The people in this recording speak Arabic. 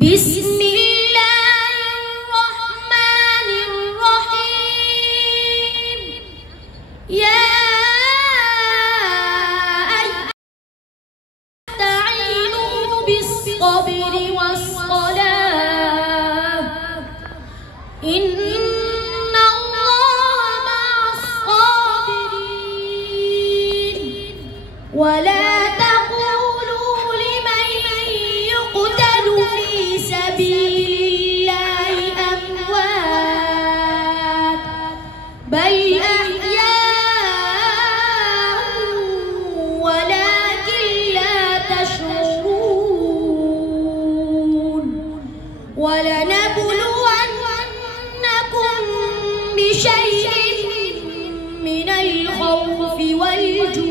بسم الله الرحمن الرحيم. يا أيها استعينوا بالصبر والصلاة إن الله مع الصابرين. ولا تقولوا لمن يقتل في سبيل الله أموات بل أحياء ولكن لا تشعرون. ولنبلونكم بشيء من الخوف والجوع